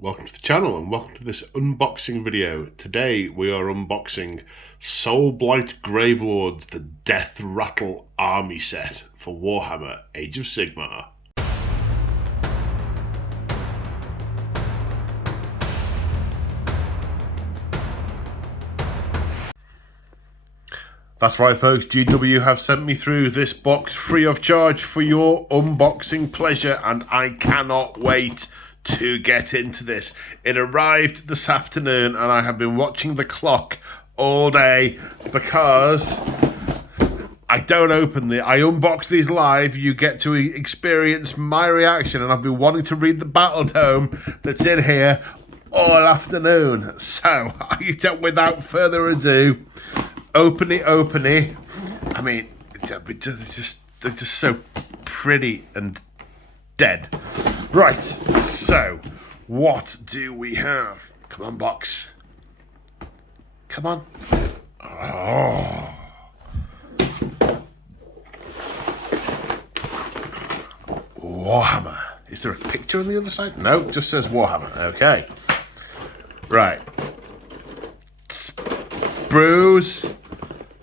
Welcome to the channel and welcome to this unboxing video. Today we are unboxing Soublight Gravelords, the Deathrattle army set for Warhammer Age of Sigmar. That's right folks, GW have sent me through this box free of charge for your unboxing pleasure and I cannot wait to get into this. It arrived this afternoon and I have been watching the clock all day because I don't open I unbox these live. You get to experience my reaction and I've been wanting to read the battle tome that's in here all afternoon. So without further ado, open it. I mean, they're just so pretty and dead. Right, so what do we have? Come on, box. Come on. Oh. Warhammer. Is there a picture on the other side? No, it just says Warhammer. Okay. Right. Sprues.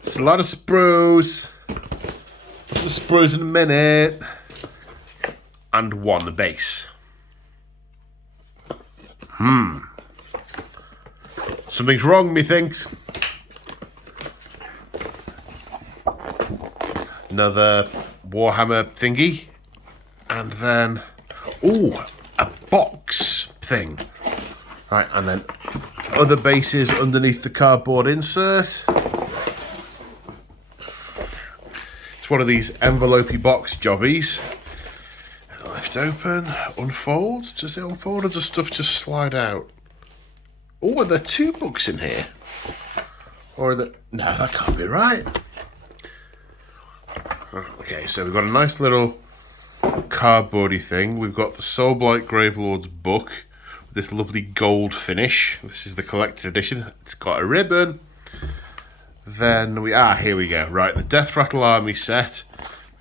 There's a lot of sprues. The sprues in a minute. And one base. Something's wrong, methinks. Another Warhammer thingy. And then, a box thing. Right, and then other bases underneath the cardboard insert. It's one of these envelope-y box jobbies. Lift open, unfold. Does it unfold or does stuff just slide out? Oh, are there two books in here? Or are there... No, that can't be right. Okay, so we've got a nice little cardboardy thing. We've got the Soublight Gravelords book with this lovely gold finish. This is the collected edition. It's got a ribbon. Then here we go. Right, the Deathrattle army set.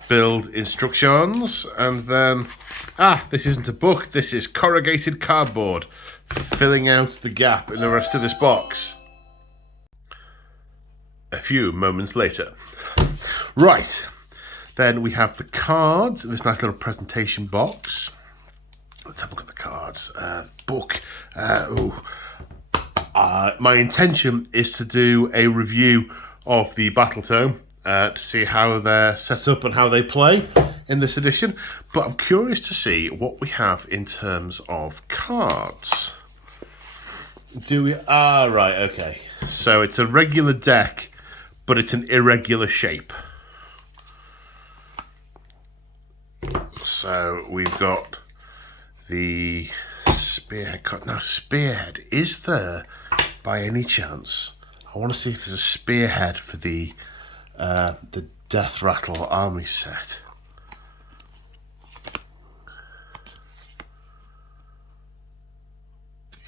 Build instructions, and then this isn't a book, this is corrugated cardboard filling out the gap in the rest of this box. A few moments later. Right, then we have the cards in this nice little presentation box. Let's have a look at the cards. Book. My intention is to do a review of the battle tome to see how they're set up and how they play in this edition, but I'm curious to see what we have in terms of cards. Do we? Right, okay. So it's a regular deck, but it's an irregular shape. So we've got the Spearhead card. Now, Spearhead, is there, by any chance, I want to see if there's a Spearhead for the Deathrattle army set.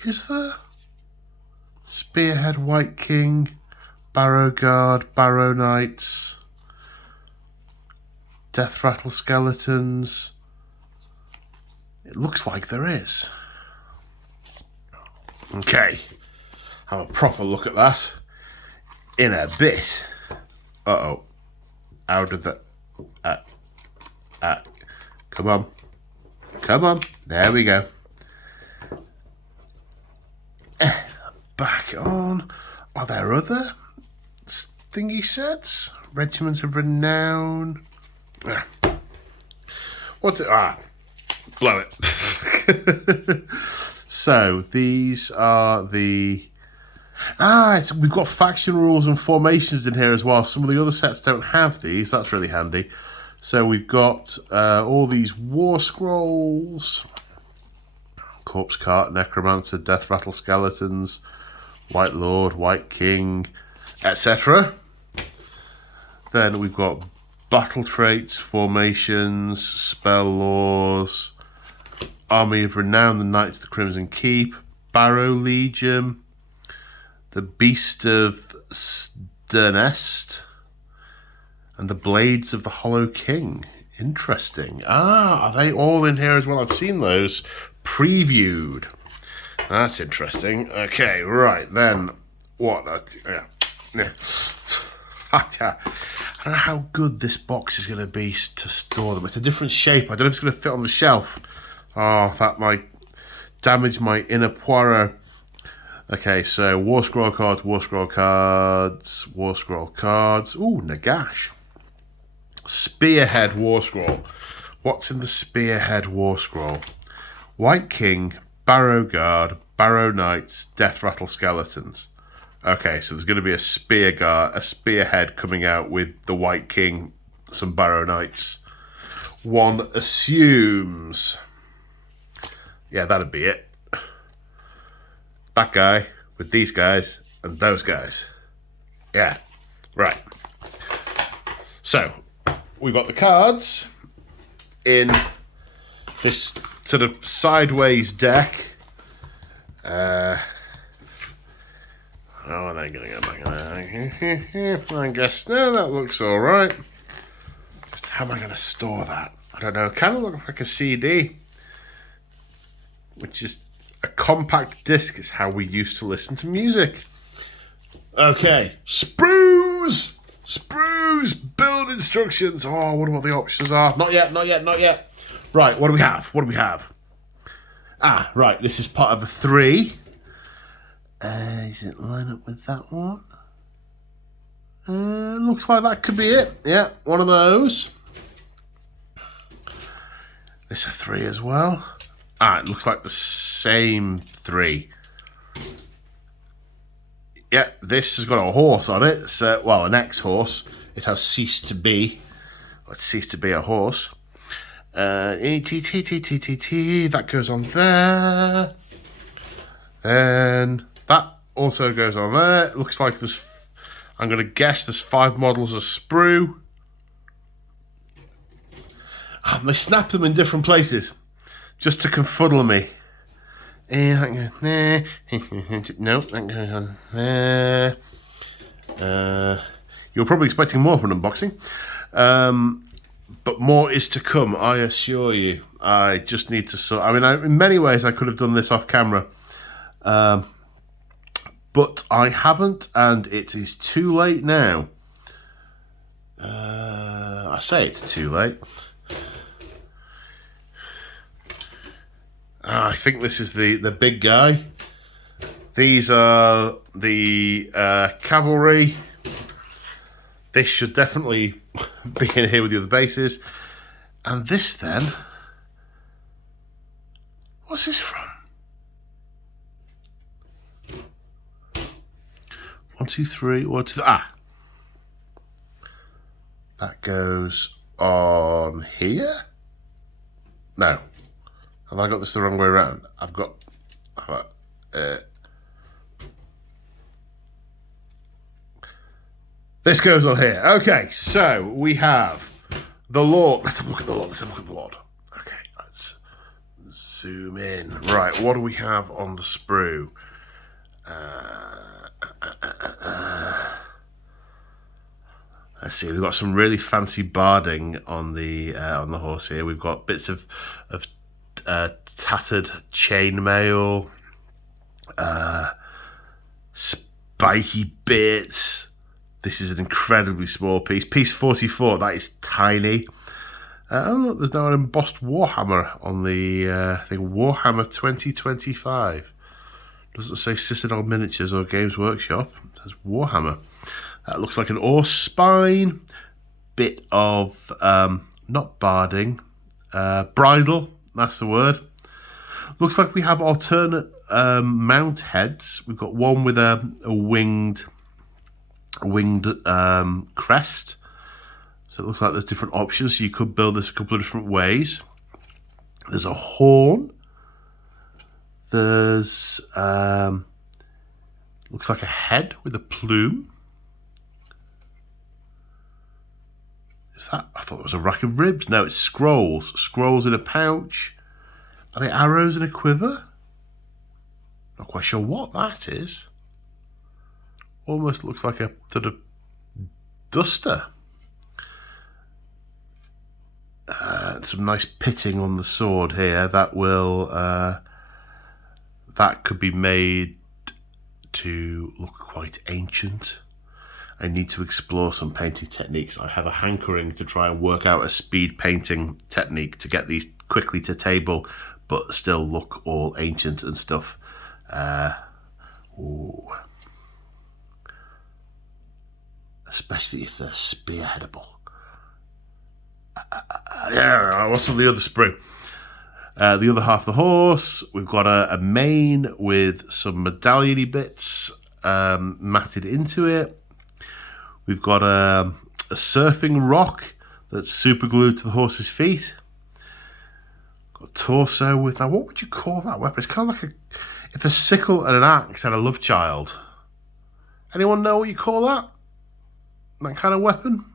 Is there? Spearhead, Wight King, Barrow Guard, Barrow Knights, Deathrattle skeletons. It looks like there is. Okay, have a proper look at that in a bit. Uh-oh. Out of the... Come on. Come on. There we go. Back on. Are there other thingy sets? Regiments of Renown. What's it? Blow it. So, these are the... we've got faction rules and formations in here as well. Some of the other sets don't have these. That's really handy. So we've got all these war scrolls, corpse cart, necromancer, Deathrattle skeletons, White Lord, White King, etc. Then we've got battle traits, formations, spell laws, Army of Renown, the Knights of the Crimson Keep, Barrow Legion, the Beast of Sternest, and the Blades of the Hollow King. Interesting. Are they all in here as well? I've seen those previewed. That's interesting. Okay, right, then what? Yeah. I don't know how good this box is going to be to store them. It's a different shape. I don't know if it's going to fit on the shelf. Oh, that might damage my inner Poirot. Okay, so War Scroll cards, War Scroll cards, War Scroll cards. Ooh, Nagash. Spearhead War Scroll. What's in the Spearhead War Scroll? Wight King, Barrow Guard, Barrow Knights, Deathrattle Skeletons. Okay, so there's going to be a spearhead coming out with the Wight King, some Barrow Knights. One assumes. Yeah, that'd be it. That guy with these guys and those guys. Yeah, right. So, we've got the cards in this sort of sideways deck. Oh, are they going to go back in there? I guess, no, that looks alright. How am I going to store that? I don't know. Kind of looks like a CD, which is a compact disc, is how we used to listen to music. Okay, sprues! Sprues! Build instructions! Oh, I wonder what the options are. Not yet, not yet, not yet. Right, what do we have? What do we have? Ah, right, this is part of a 3. Does it line up with that one? Looks like that could be it. Yeah, one of those. This a 3 as well. Ah, it looks like the same 3. Yeah, this has got a horse on it. So, well, an ex-horse. It has ceased to be. Well, it ceased to be a horse. That goes on there. Then that also goes on there. It looks like there's, I'm going to guess there's 5 models of sprue. They snap them in different places just to confuddle me. No, that goes on there. You're probably expecting more from an unboxing. But more is to come, I assure you. I just need to sort. I mean, in many ways, I could have done this off camera, but I haven't, and it is too late now. I say it's too late. I think this is the big guy. These are the cavalry. This should definitely be in here with the other bases. And this then, what's this from? 1, 2, 3, 1, 2, 3. Ah, that goes on here. No, have I got this the wrong way around? I've got. This goes on here. Okay, so we have the Lord. Let's have a look at the Lord. Let's have a look at the Lord. Okay, let's zoom in. Right, what do we have on the sprue? Let's see. We've got some really fancy barding on the horse here. We've got bits of tattered chainmail, spiky bits. This is an incredibly small piece. Piece 44, that is tiny. Oh look, there's now an embossed Warhammer on the thing. Warhammer 2025. Doesn't say Citadel Miniatures or Games Workshop. It says Warhammer. That looks like an ore spine. Bit of, not barding, bridle, that's the word. Looks like we have alternate mount heads. We've got one with a winged crest, so it looks like there's different options, so you could build this a couple of different ways. There's a horn, there's looks like a head with a plume. Is that, I thought it was a rack of ribs. No, it's scrolls in a pouch. Are they arrows in a quiver? Not quite sure what that is. Almost looks like a sort of duster. Some nice pitting on the sword here. That will that could be made to look quite ancient. I need to explore some painting techniques. I have a hankering to try and work out a speed painting technique to get these quickly to table, but still look all ancient and stuff. Ooh. Especially if they're spearheadable. Yeah, what's on the other sprue? The other half of the horse, we've got a mane with some medallion-y bits matted into it. We've got a surfing rock that's super glued to the horse's feet. Got a torso with, now what would you call that weapon? It's kind of like if a sickle and an axe had a love child. Anyone know what you call that? That kind of weapon?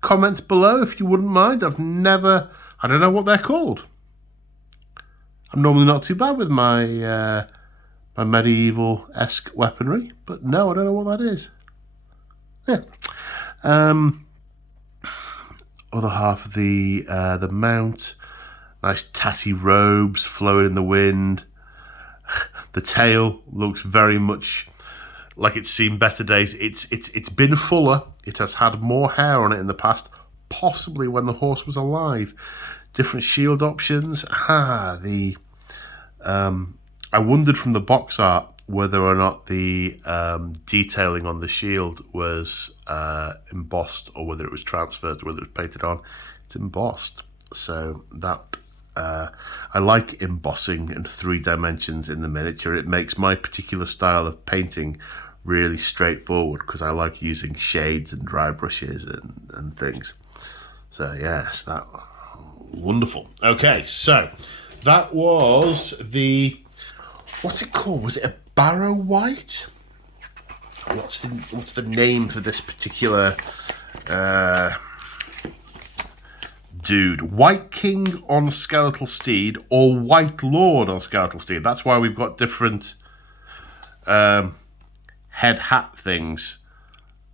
Comments below if you wouldn't mind. I don't know what they're called. I'm normally not too bad with my my medieval-esque weaponry, but no, I don't know what that is. Yeah. Other half of the mount, nice tatty robes flowing in the wind. The tail looks very much like it's seen better days. It's been fuller. It has had more hair on it in the past, possibly when the horse was alive. Different shield options. I wondered from the box art whether or not the detailing on the shield was embossed or whether it was transferred, whether it was painted on. It's embossed. So that I like embossing in 3 dimensions in the miniature. It makes my particular style of painting really straightforward because I like using shades and dry brushes and things. So yes, that wonderful. Okay, so that was the, what's it called? Was it a Barrow Wight? What's the name for this particular dude? Wight King on Skeletal Steed or Wight Lord on Skeletal Steed? That's why we've got different head hat things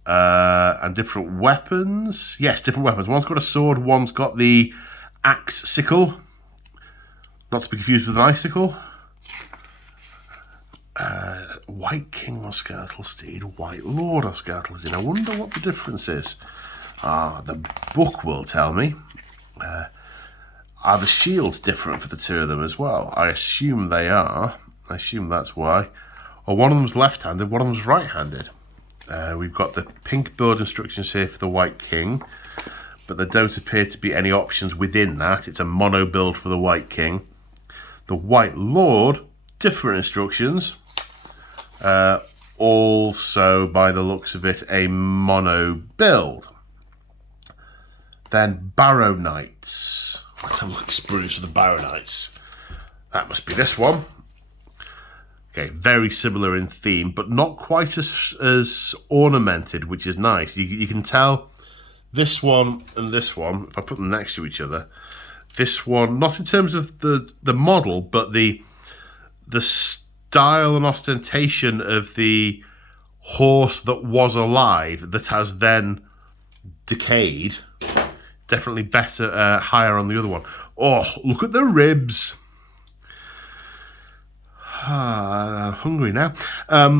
and different weapons. Yes, different weapons. One's got a sword, one's got the axe sickle, not to be confused with an icicle. Wight King on Skeletal Steed, Wight Lord on Skeletal Steed. I wonder what the difference is. The book will tell me. Are the shields different for the two of them as well? I assume they are. I assume that's why. Or one of them's left-handed, one of them's right-handed. We've got the pink build instructions here for the Wight King, but there don't appear to be any options within that. It's a mono build for the Wight King. The Wight Lord, different instructions. Also, by the looks of it, a mono build. Then Barrow Knights. Let's have a look at the sprues for the Barrow Knights. That must be this one. Okay, very similar in theme, but not quite as ornamented, which is nice. You can tell this one and this one, if I put them next to each other, this one, not in terms of the model, but the style and ostentation of the horse that was alive that has then decayed. Definitely better, higher on the other one. Oh, look at the ribs. I'm hungry now. A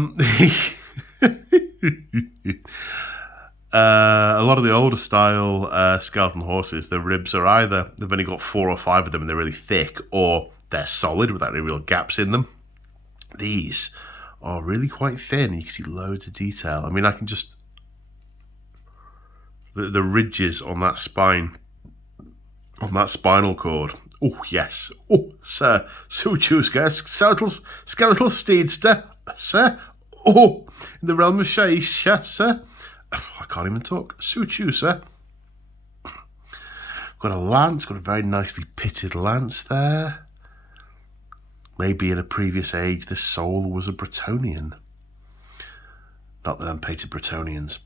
lot of the older style skeleton horses, the ribs are either, they've only got 4 or 5 of them and they're really thick, or they're solid without any real gaps in them. These are really quite thin. You can see loads of detail. I mean, I can just, the ridges on that spine, on that spinal cord. Oh, yes. Oh, sir. So choose, skeletal steedster, sir. Oh, in the realm of Shaish, yes, sir. I can't even talk. So choose, sir. Got a lance, got a very nicely pitted lance there. Maybe in a previous age, this soul was a Bretonnian. Not that I'm painted Bretonnians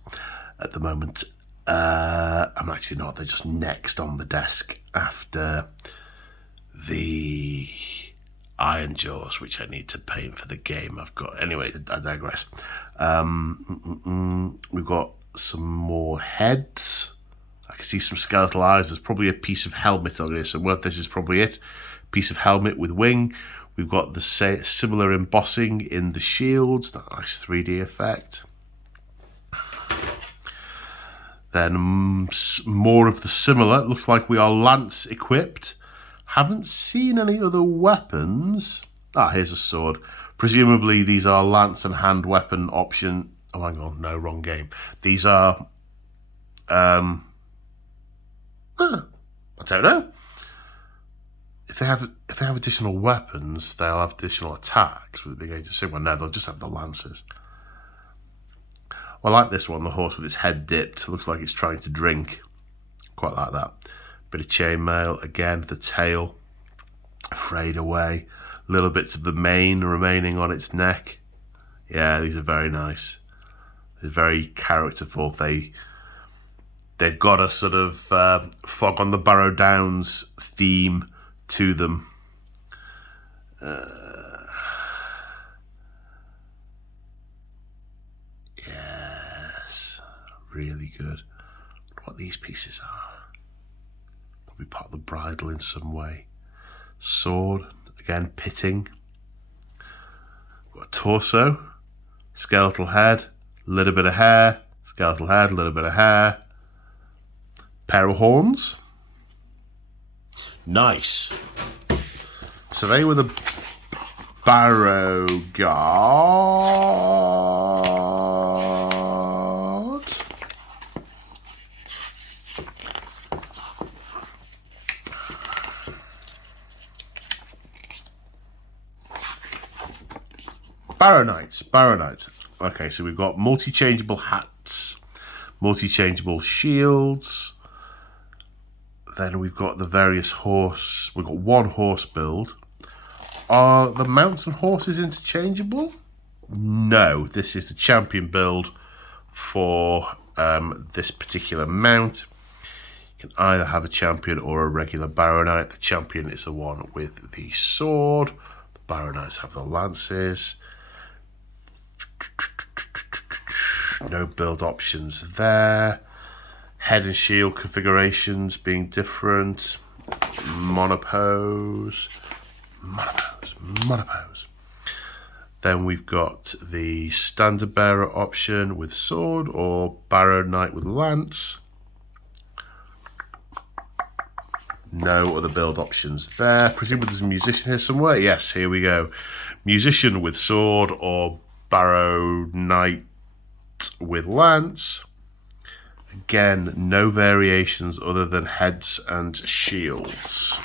at the moment. I'm actually not. They're just next on the desk after the Iron Jaws, which I need to paint for the game I've got. Anyway, I digress. We've got some more heads. I can see some skeletal eyes. There's probably a piece of helmet on here. So this is probably it. Piece of helmet with wing. We've got the similar embossing in the shields, that nice 3D effect. Then more of the similar. It looks like we are lance equipped. Haven't seen any other weapons. Ah, here's a sword. Presumably these are lance and hand weapon option. Oh, hang on, no, wrong game. These are, I don't know. If they have additional weapons, they'll have additional attacks with the big Age of Sigmar. No, they'll just have the lances. I like this one, the horse with its head dipped. Looks like it's trying to drink. Quite like that. Bit of chainmail. Again, the tail frayed away. Little bits of the mane remaining on its neck. Yeah, these are very nice. They're very characterful. They've got a sort of Fog on the Barrow Downs theme to them. Yes, really good. What these pieces are. Probably part of the bridle in some way. Sword, again, pitting. Got a torso, skeletal head, little bit of hair, skeletal head, little bit of hair. Pair of horns. Nice. So they were the Barrow Guard. Barrow Knights. Barrow Knights. Okay, so we've got multi-changeable hats, multi-changeable shields. Then we've got the various horse. We've got one horse build. Are the mounts and horses interchangeable? No, this is the champion build for this particular mount. You can either have a champion or a regular Barrow Knight. The champion is the one with the sword. The Barrow Knights have the lances. No build options there. Head and shield configurations being different. Monopose. Then we've got the standard bearer option with sword or Barrow Knight with lance. No other build options there. Presumably there's a musician here somewhere. Yes, here we go. Musician with sword or Barrow Knight with lance. Again, no variations other than heads and shields.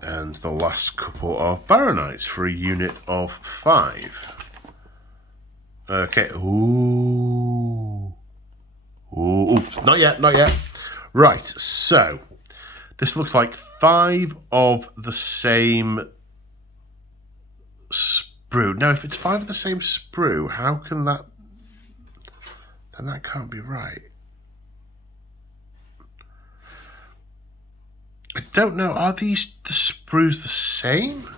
And the last couple of Barrow Knights for a unit of 5. Okay. Ooh. Ooh. Not yet, not yet. Right, so this looks like 5 of the same sprue. Now, if it's 5 of the same sprue, how can that... Then that can't be right. I don't know. Are these the sprues the same?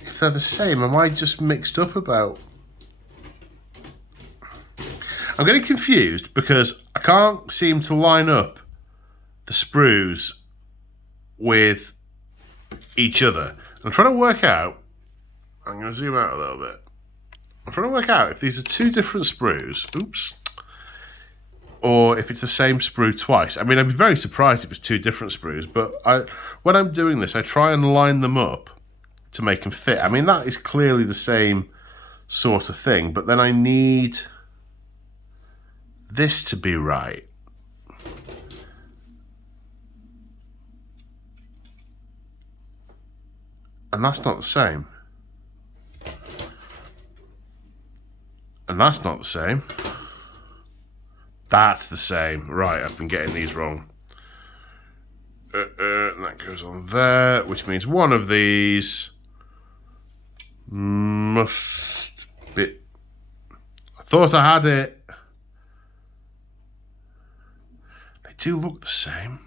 If they're the same, am I just mixed up about... I'm getting confused because I can't seem to line up the sprues with each other. I'm trying to work out... I'm going to zoom out a little bit. I'm trying to work out if these are 2 different sprues. Oops. Or if it's the same sprue twice. I mean, I'd be very surprised if it's 2 different sprues, but when I'm doing this, I try and line them up to make them fit. I mean, that is clearly the same sort of thing, but then I need this to be right. And that's not the same. And that's not the same. That's the same. Right, I've been getting these wrong. And that goes on there, which means one of these must be... I thought I had it. They do look the same.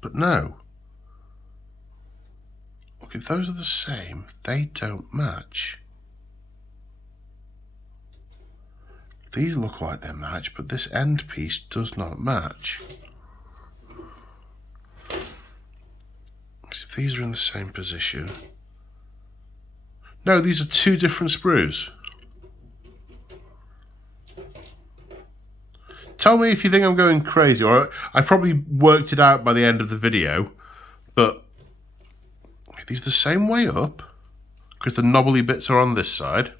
But no. Look, if those are the same, they don't match. These look like they match, but this end piece does not match. If these are in the same position. No, these are two different sprues. Tell me if you think I'm going crazy, or I probably worked it out by the end of the video, but are these the same way up? Because the knobbly bits are on this side.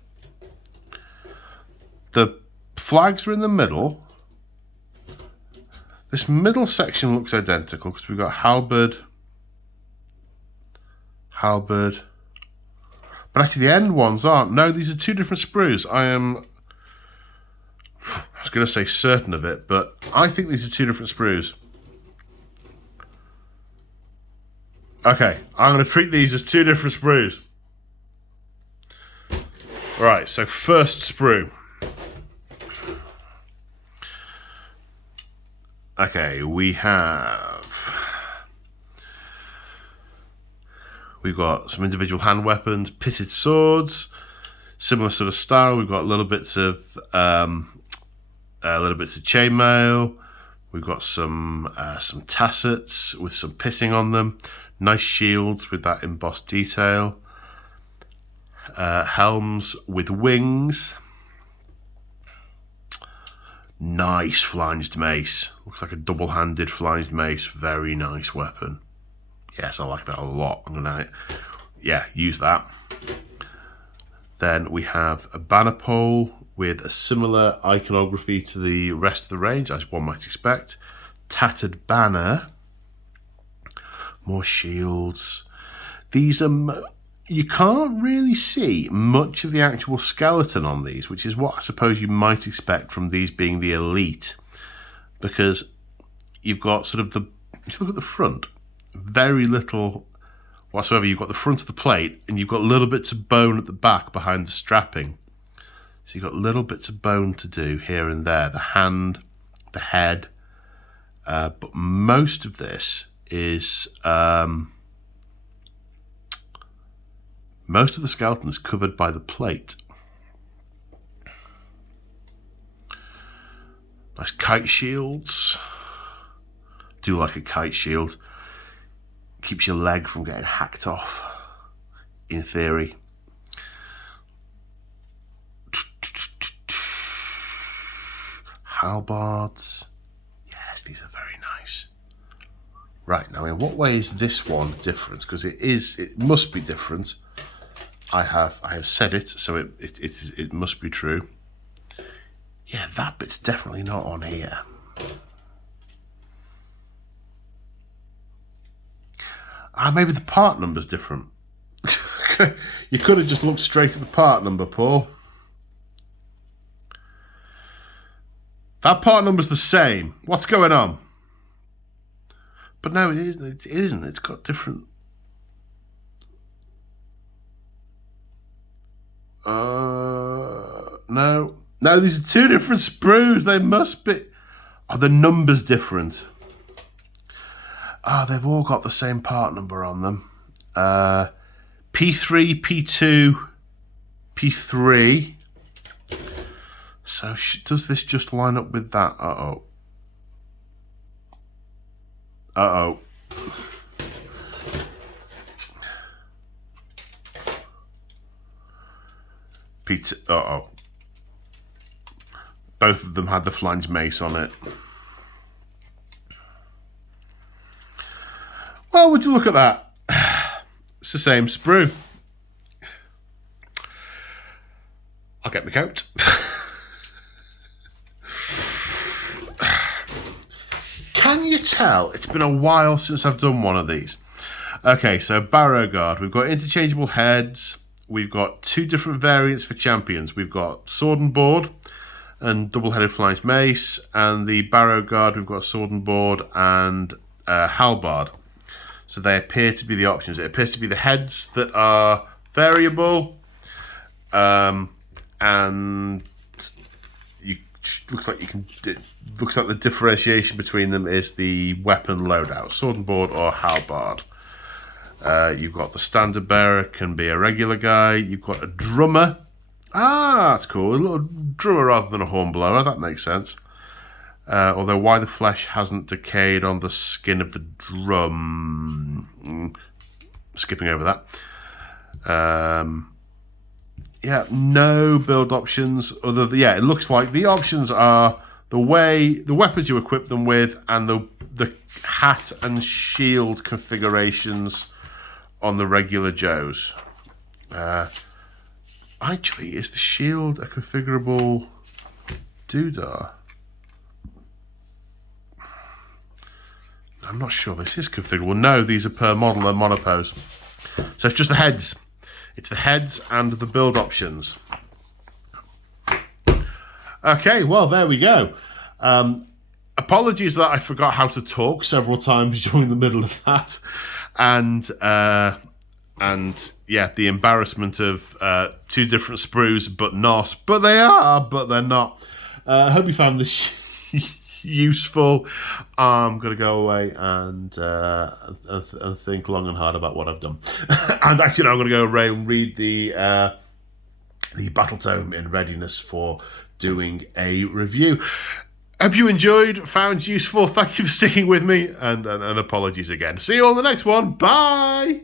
The flags are in the middle. This middle section looks identical because we've got halberd, halberd. But actually the end ones aren't. No, these are two different sprues. I was going to say certain of it, but I think these are two different sprues. Okay, I'm going to treat these as two different sprues. Right, so first sprue. Okay, we've got some individual hand weapons, pitted swords, similar sort of style. We've got little bits of chainmail. We've got some tassets with some pitting on them. Nice shields with that embossed detail. Helms with wings. Nice flanged mace. Looks like a double-handed flanged mace. Very nice weapon. Yes, I like that a lot. I'm gonna, use that. Then we have a banner pole with a similar iconography to the rest of the range, as one might expect. Tattered banner. More shields. These are... You can't really see much of the actual skeleton on these, which is what I suppose you might expect from these being the elite, because you've got sort of if you look at the front, very little whatsoever. You've got the front of the plate and you've got little bits of bone at the back behind the strapping. So you've got little bits of bone to do here and there, the hand, the head, but most of this is... most of the skeleton is covered by the plate. Nice kite shields. Do like a kite shield. Keeps your leg from getting hacked off, in theory. Halbards. Yes, these are very nice. Right, now in what way is this one different? Because it must be different. I have said it, so it must be true. Yeah, that bit's definitely not on here. Maybe the part number's different. You could have just looked straight at the part number, Paul. That part number's the same. What's going on? But no, it isn't. It isn't. It's got different... No, these are two different sprues. They must be. Are the numbers different? They've all got the same part number on them. P3, P2, P3. So does this just line up with that? Uh-oh. P2, uh-oh. Both of them had the flange mace on it. Well, would you look at that? It's the same sprue. I'll get my coat. Can you tell? It's been a while since I've done one of these. Okay, so Barrow Guard. We've got interchangeable heads. We've got two different variants for champions. We've got sword and board and double-headed flanged mace, and the Barrow Guard, we've got sword and board and halberd. So they appear to be the options. It appears to be the heads that are variable, and looks like the differentiation between them is the weapon loadout, sword and board or halberd. You've got the standard bearer, can be a regular guy. You've got a drummer, Ah, that's cool. A little drummer rather than a horn blower. That makes sense. Although why the flesh hasn't decayed on the skin of the drum. Skipping over that. Yeah, no build options. Yeah, it looks like the options are the weapons you equip them with, and the hat and shield configurations on the regular Joes. Actually, is the shield a configurable doodah? I'm not sure this is configurable. No, these are per model, they're monopose. So it's just the heads. It's the heads and the build options. Okay, well, there we go. Apologies that I forgot how to talk several times during the middle of that. And yeah, the embarrassment of two different sprues, but not. But they are, but they're not. I hope you found this useful. I'm going to go away and think long and hard about what I've done. And actually, I'm going to go away and read the battle tome in readiness for doing a review. Hope you enjoyed, found useful. Thank you for sticking with me, and apologies again. See you on the next one. Bye.